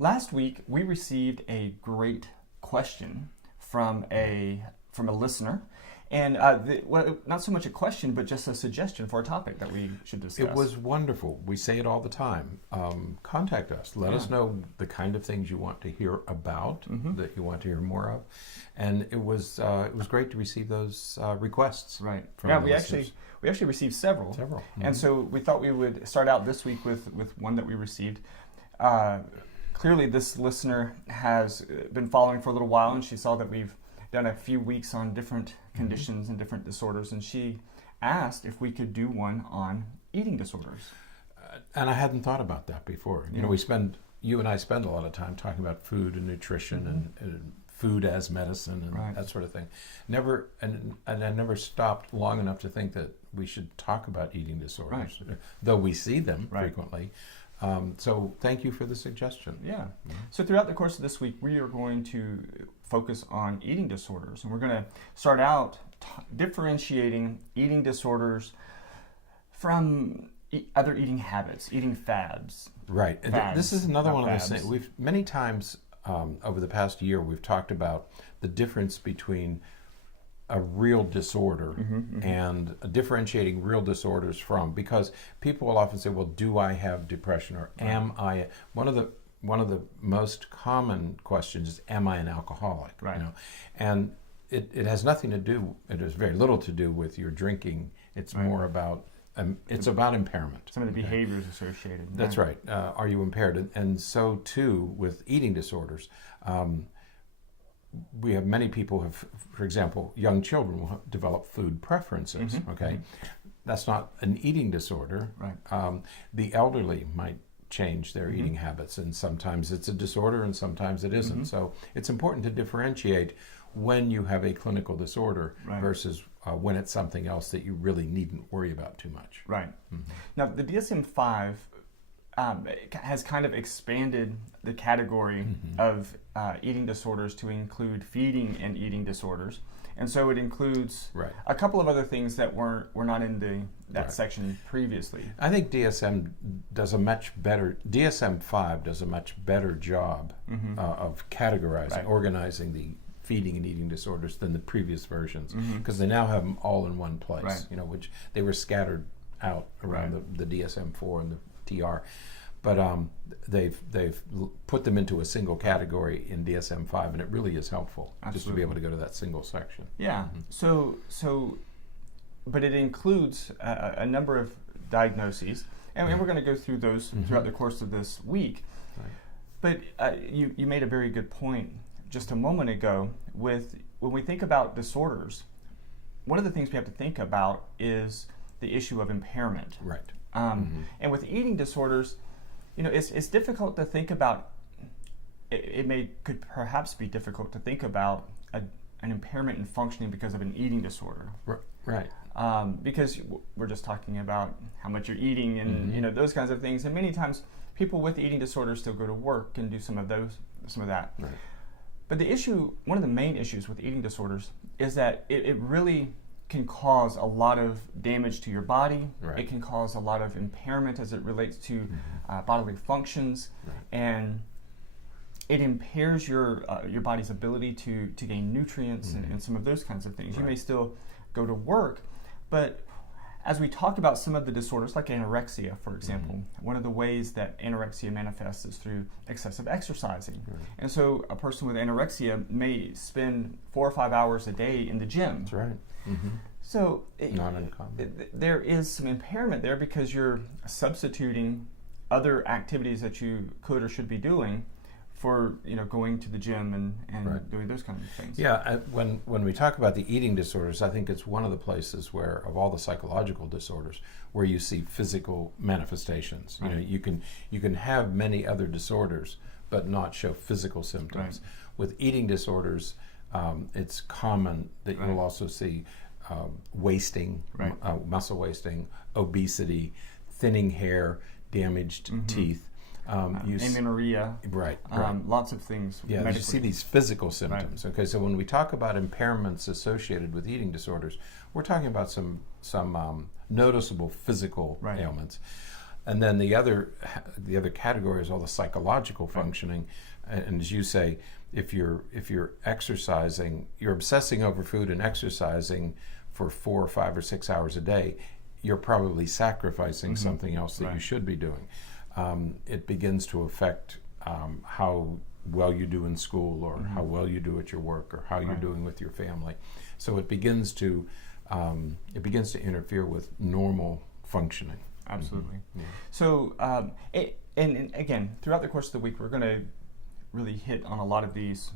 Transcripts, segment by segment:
Last week, we received a great question from a listener. And not so much a question, but just a suggestion for a topic that we should discuss. It was wonderful. We say it all the time. Contact us. Let us know the kind of things you want to hear about, that you want to hear more of. And it was great to receive those requests. Right. From we actually received several. And so we thought we would start out this week with one that we received. Clearly, this listener has been following for a little while, and she saw that we've done a few weeks on different conditions and different disorders, and she asked if we could do one on eating disorders. And I hadn't thought about that before. You know, you and I spend a lot of time talking about food and nutrition and food as medicine and that sort of thing. And I never stopped long enough to think that we should talk about eating disorders, though we see them frequently. So thank you for the suggestion. Yeah. So throughout the course of this week, we are going to focus on eating disorders. And we're going to start out differentiating eating disorders from other eating habits, eating fads. Right. This is another one of those things. We've many times over the past year, we've talked about the difference between a real disorder and differentiating real disorders from, because people will often say, well, do I have depression, or am I? One of the most common questions is, am I an alcoholic? Right. You know? And it has nothing to do, it has very little to do with your drinking. It's more about, it's about impairment. Some of the behaviors associated. That's right. Are you impaired? And so too with eating disorders. We have many people have, for example, young children will develop food preferences, That's not an eating disorder. Right. The elderly might change their eating habits, and sometimes it's a disorder and sometimes it isn't. So it's important to differentiate when you have a clinical disorder versus when it's something else that you really needn't worry about too much. Right. Now, the DSM-5 has kind of expanded the category of eating disorders to include feeding and eating disorders. And so it includes a couple of other things that were not in that section previously. I think DSM-5 does a much better job of categorizing, organizing the feeding and eating disorders than the previous versions, because they now have them all in one place, which they were scattered out around the DSM-4 and the TR. But they've put them into a single category in DSM-5, and it really is helpful just to be able to go to that single section. Yeah. So, but it includes a number of diagnoses, and we're going to go through those throughout the course of this week. Right. But you made a very good point just a moment ago. When we think about disorders, one of the things we have to think about is the issue of impairment. Right. And with eating disorders, it's difficult to think about. Could perhaps be difficult to think about an impairment in functioning because of an eating disorder. Right. Because we're just talking about how much you're eating and those kinds of things. And many times, people with eating disorders still go to work and do some of that. Right. But one of the main issues with eating disorders is that it really can cause a lot of damage to your body. Right. It can cause a lot of impairment as it relates to bodily functions, and it impairs your body's ability to gain nutrients and some of those kinds of things. Right. You may still go to work, but as we talk about some of the disorders, like anorexia, for example, one of the ways that anorexia manifests is through excessive exercising. Right. And so a person with anorexia may spend 4 or 5 hours a day in the gym. That's right. So not uncommon. There is some impairment there because you're substituting other activities that you could or should be doing for going to the gym and doing those kinds of things. Yeah, when we talk about the eating disorders, I think it's one of the places where, of all the psychological disorders, where you see physical manifestations. Right. You can have many other disorders but not show physical symptoms. Right. With eating disorders, it's common that you'll also see wasting, muscle wasting, obesity, thinning hair, damaged teeth. Amenorrhea, lots of things. Yeah, you see these physical symptoms. Right. Okay, so when we talk about impairments associated with eating disorders, we're talking about some noticeable physical ailments. And then the other category is all the psychological functioning. And as you say, if you're exercising, you're obsessing over food and exercising for 4 or 5 or 6 hours a day, you're probably sacrificing something else that you should be doing. It begins to affect how well you do in school, or how well you do at your work, or how you're doing with your family. So it begins to interfere with normal functioning. Absolutely. So, and again, throughout the course of the week, we're going to really hit on a lot of these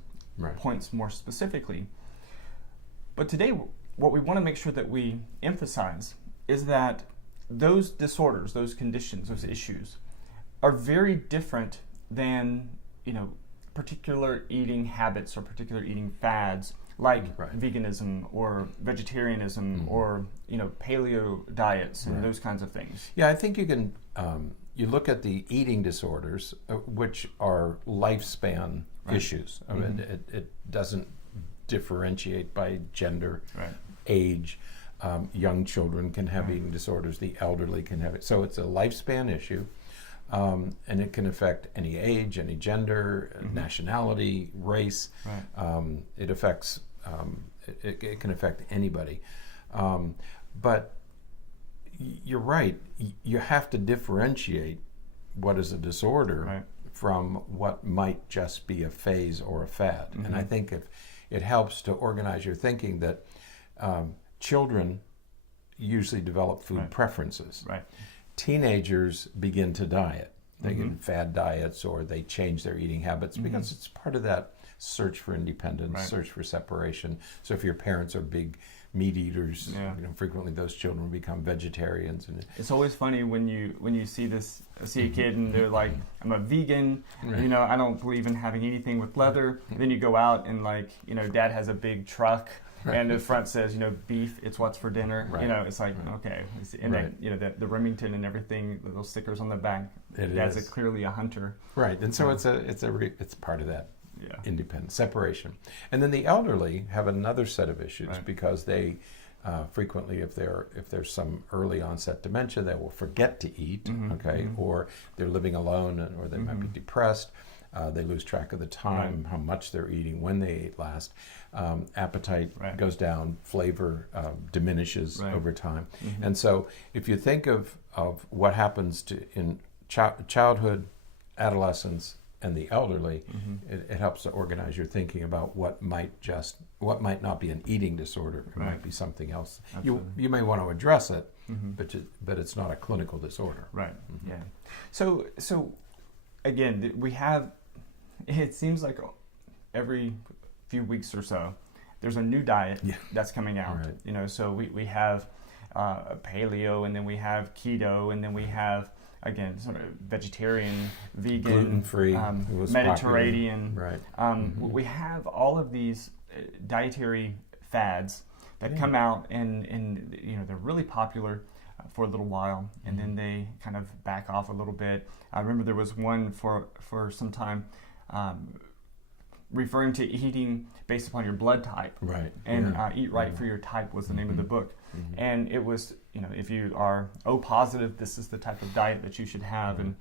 points more specifically. But today, what we want to make sure that we emphasize is that those disorders, those conditions, those issues are very different than, particular eating habits or particular eating fads, like veganism or vegetarianism or paleo diets and those kinds of things. Yeah, I think you can you look at the eating disorders, which are lifespan issues. I mean, it doesn't differentiate by gender, age. Young children can have eating disorders. The elderly can have it. So it's a lifespan issue. And it can affect any age, any gender, nationality, race. It affects, it can affect anybody. But you're right, you have to differentiate what is a disorder from what might just be a phase or a fad. And I think if it helps to organize your thinking that children usually develop food preferences. Teenagers begin to diet. They get fad diets, or they change their eating habits because it's part of that search for independence, search for separation. So if your parents are big meat eaters, frequently those children become vegetarians. And it's always funny when you see a kid and they're like, I'm a vegan, I don't believe in having anything with leather. Then you go out and dad has a big truck. And the front says, beef, it's what's for dinner. It's like, okay. And then, the Remington and everything, the little stickers on the back, that's clearly a hunter. Right, and so it's part of that independence, separation. And then the elderly have another set of issues because they frequently, if there's some early onset dementia, they will forget to eat, or they're living alone, or they might be depressed. They lose track of the time, how much they're eating, when they ate last. Appetite goes down, flavor diminishes over time. And so if you think of what happens in childhood, adolescence, and the elderly, it helps to organize your thinking about what might not be an eating disorder. It might be something else. You may want to address it, but it's not a clinical disorder. Yeah. So again, we have, it seems like every few weeks or so, there's a new diet that's coming out. So we have paleo, and then we have keto, and then we have, again, sort of vegetarian, vegan, gluten-free, Mediterranean. We have all of these dietary fads that come out, and they're really popular for a little while, and then they kind of back off a little bit. I remember there was one for some time referring to eating based upon your blood type. And Eat Right for Your Type was the name of the book. And it was, if you are O positive, this is the type of diet that you should have. And,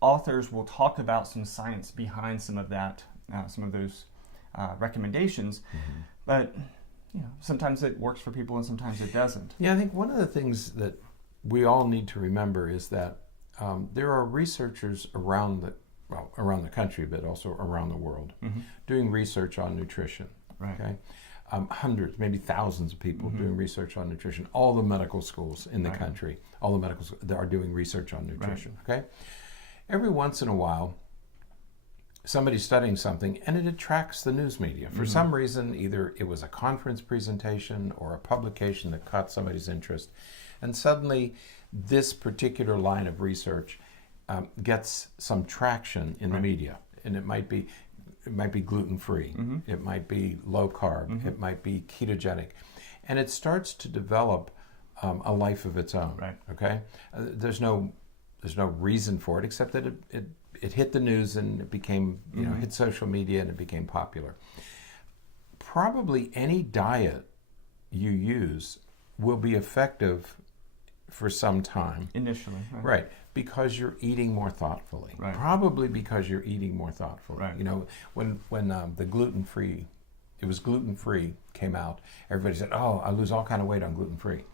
authors will talk about some science behind some of that, some of those recommendations. But, sometimes it works for people and sometimes it doesn't. Yeah, I think one of the things that we all need to remember is that there are researchers around the country, but also around the world, doing research on nutrition. Hundreds, maybe thousands of people doing research on nutrition. All the medical schools in the country, all the medical schools that are doing research on nutrition. Every once in a while, somebody's studying something and it attracts the news media. For some reason, either it was a conference presentation or a publication that caught somebody's interest, and suddenly this particular line of research gets some traction in the media. And it might be gluten-free, it might be low carb, it might be ketogenic, and it starts to develop a life of its own. There's no reason for it except that it hit the news and it became hit social media and it became popular. Probably any diet you use will be effective for some time. Initially. Right. Because you're eating more thoughtfully. Right. Probably because you're eating more thoughtfully. Right. You know, when the gluten-free, it was gluten-free came out, everybody said, oh, I lose all kind of weight on gluten-free.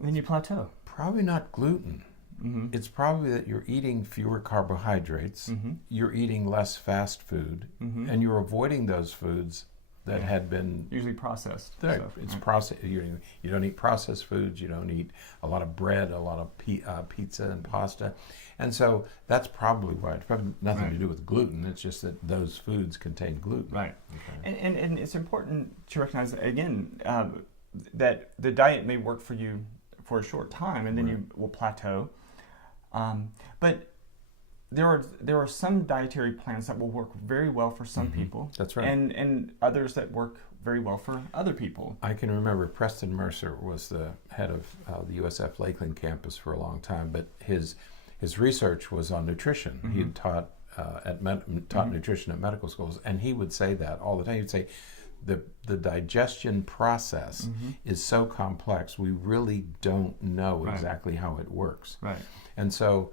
Then you plateau. Probably not gluten. Mm-hmm. It's probably that you're eating fewer carbohydrates, Mm-hmm. you're eating less fast food, Mm-hmm. and you're avoiding those foods that had been usually processed. Right. Stuff, It's right? processed. You don't eat processed foods. You don't eat a lot of bread, a lot of pizza and pasta, and so that's probably why. It's probably nothing to do with gluten. It's just that those foods contain gluten. Right. Okay. And it's important to recognize that, again, that the diet may work for you for a short time, and then you will plateau. But there are some dietary plans that will work very well for some people. That's right. And others that work very well for other people. I can remember Preston Mercer was the head of the USF Lakeland campus for a long time, but his research was on nutrition. Mm-hmm. He had taught nutrition at medical schools, and he would say that all the time. He'd say, the digestion process is so complex, we really don't know exactly how it works. Right. And so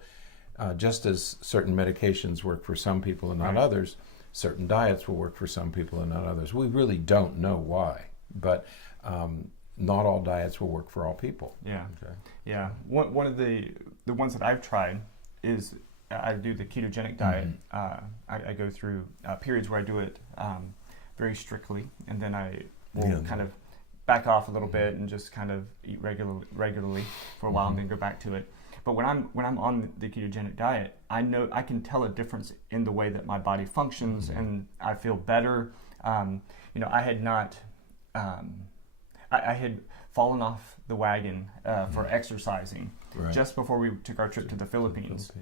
just as certain medications work for some people and not others, certain diets will work for some people and not others. We really don't know why, but not all diets will work for all people. Yeah. Okay. Yeah. One of the ones that I've tried is I do the ketogenic diet. I go through periods where I do it very strictly, and then I will kind of back off a little bit and just kind of eat regularly for a while and then go back to it. But when I'm on the ketogenic diet, I know I can tell a difference in the way that my body functions, and I feel better. I had not, I had fallen off the wagon for exercising just before we took our trip to the Philippines.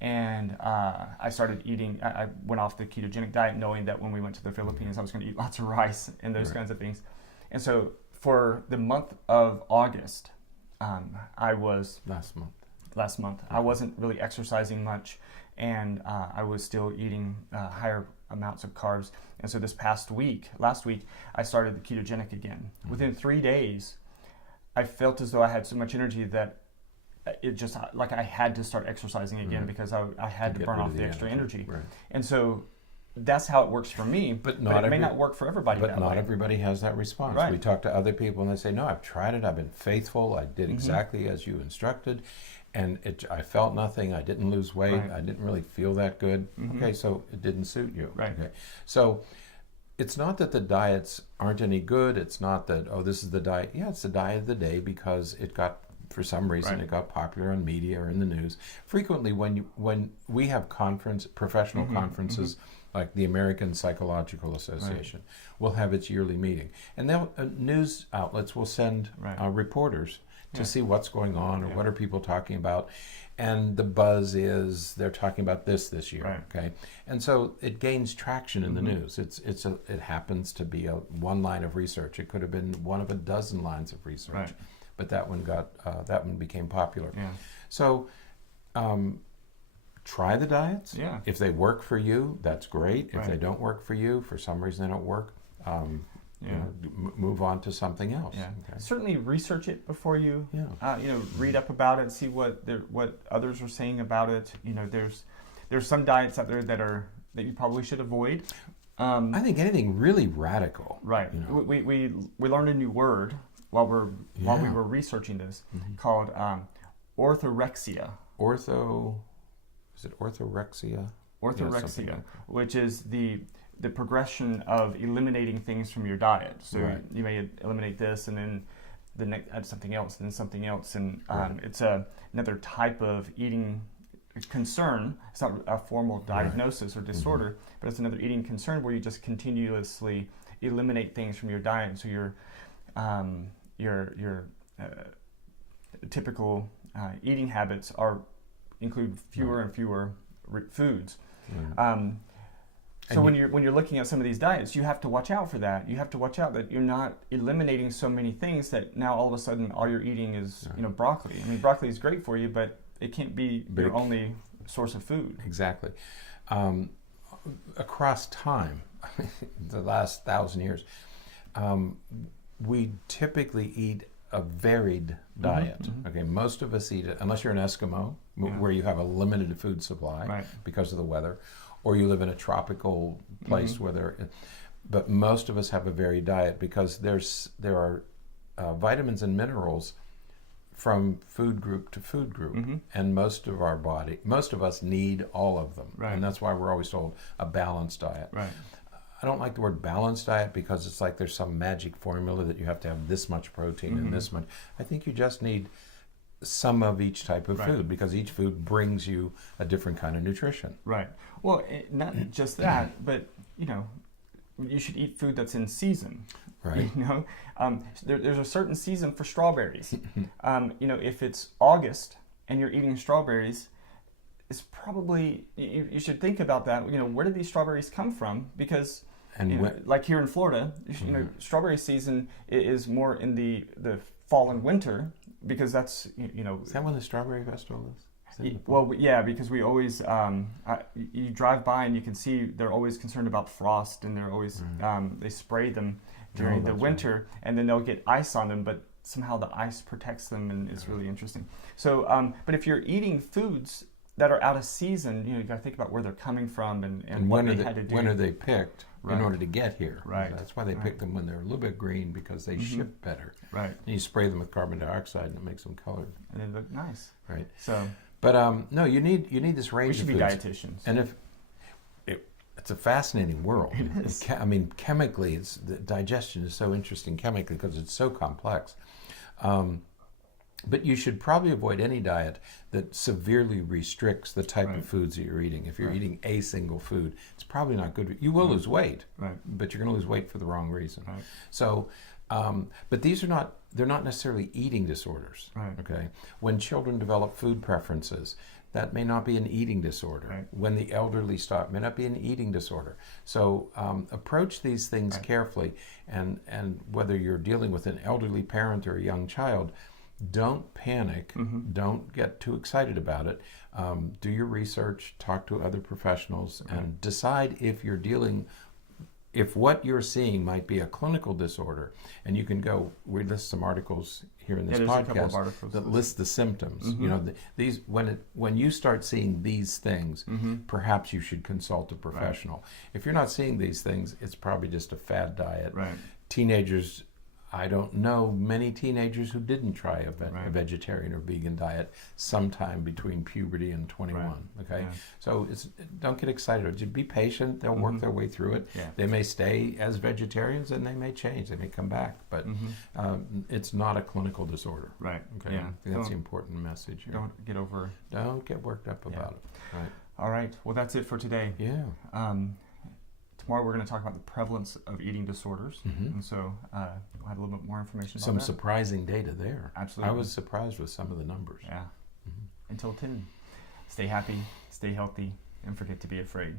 And I started eating, I went off the ketogenic diet knowing that when we went to the Philippines, I was going to eat lots of rice and those kinds of things. And so for the month of August, I was... Last month. I wasn't really exercising much, and I was still eating higher amounts of carbs. And so last week, I started the ketogenic again. Within 3 days, I felt as though I had so much energy that it just, like I had to start exercising again because I had to burn off the extra energy. Right. And so that's how it works for me, but it may not work for everybody that way. But not everybody has that response. Right. We talk to other people and they say, no, I've tried it, I've been faithful, I did exactly as you instructed, and I felt nothing, I didn't lose weight, I didn't really feel that good. Okay, so it didn't suit you. Right. Okay. So it's not that the diets aren't any good, it's not that, oh, this is the diet. Yeah, it's the diet of the day because it got, for some reason, it got popular on media or in the news. Frequently when we have professional conferences, like the American Psychological Association, will have its yearly meeting. And news outlets will send reporters to see what's going on or what are people talking about. And the buzz is they're talking about this year, Right. okay? And so it gains traction in the news. It happens to be one line of research. It could have been one of a dozen lines of research. Right. But that one became popular. Yeah. So try the diets. Yeah. If they work for you, that's great. If Right. they don't work for you, for some reason they don't work, move on to something else. Yeah. Okay. Certainly research it before you, Yeah. read up about it, see what others are saying about it. There's some diets out there that you probably should avoid. I think anything really radical. Right. We learned a new word while we were researching this called orthorexia. Is it orthorexia? Orthorexia, Yeah, which is the progression of eliminating things from your diet. So you may eliminate this, and then the next add something else, and then something else, and it's another type of eating concern. It's not a formal diagnosis or disorder, but it's another eating concern where you just continuously eliminate things from your diet. So your typical eating habits include fewer and fewer foods. So when you're looking at some of these diets, you have to watch out for that. You have to watch out that you're not eliminating so many things that now all of a sudden all you're eating is broccoli. I mean, broccoli is great for you, but it can't be your only source of food. Exactly. Across time, the last 1,000 years, we typically eat a varied diet. Okay, most of us eat it, unless you're an Eskimo, where you have a limited food supply because of the weather, or you live in a tropical place but most of us have a varied diet because there are vitamins and minerals from food group to food group, and most of us need all of them, and that's why we're always told a balanced diet. I don't like the word balanced diet because it's like there's some magic formula that you have to have this much protein and this much. I think you just need some of each type of food because each food brings you a different kind of nutrition. Well, not just that, but you should eat food that's in season. There's a certain season for strawberries. If it's August and you're eating strawberries, it's probably you should think about that. Where did these strawberries come from? Because like here in Florida, strawberry season is more in the fall and winter because that's Is that when the strawberry festival is? Well, yeah, because we always you drive by and you can see they're always concerned about frost, and they're always they spray them during the winter, and then they'll get ice on them, but somehow the ice protects them, and it's really interesting. So, but if you're eating foods that are out of season, you got to think about where they're coming from and what they had to do. When are they picked in order to get here? That's why they pick them when they're a little bit green, because they ship better. And you spray them with carbon dioxide and it makes them colored. And they look nice. So, but no, you need this range of foods. We should be dietitians. And it's a fascinating world. It is. I mean, chemically, the digestion is so interesting chemically because it's so complex. But you should probably avoid any diet that severely restricts the type of foods that you're eating. If you're eating a single food, it's probably not good. You will lose weight, but you're going to lose weight for the wrong reason. So, but they're not necessarily eating disorders. Okay, when children develop food preferences, that may not be an eating disorder. When the elderly stop, it may not be an eating disorder. So approach these things carefully, and whether you're dealing with an elderly parent or a young child, don't panic. Don't get too excited about it. Do your research, talk to other professionals, and decide if what you're seeing might be a clinical disorder. And you can go, we list some articles here in this podcast that list the symptoms. These when you start seeing these things, perhaps you should consult a professional. If you're not seeing these things, it's probably just a fad diet. Teenagers, I don't know many teenagers who didn't try a vegetarian or vegan diet sometime between puberty and 21. So don't get excited. Just be patient. They'll work their way through it. They may stay as vegetarians and they may change. They may come back, but it's not a clinical disorder. I think that's the important message here. Don't get worked up about it. All right. Well, that's it for today. Tomorrow we're going to talk about the prevalence of eating disorders, and so we'll have a little bit more information about some that. surprising data there. Absolutely. I was surprised with some of the numbers. Until then, stay happy, stay healthy, and forget to be afraid.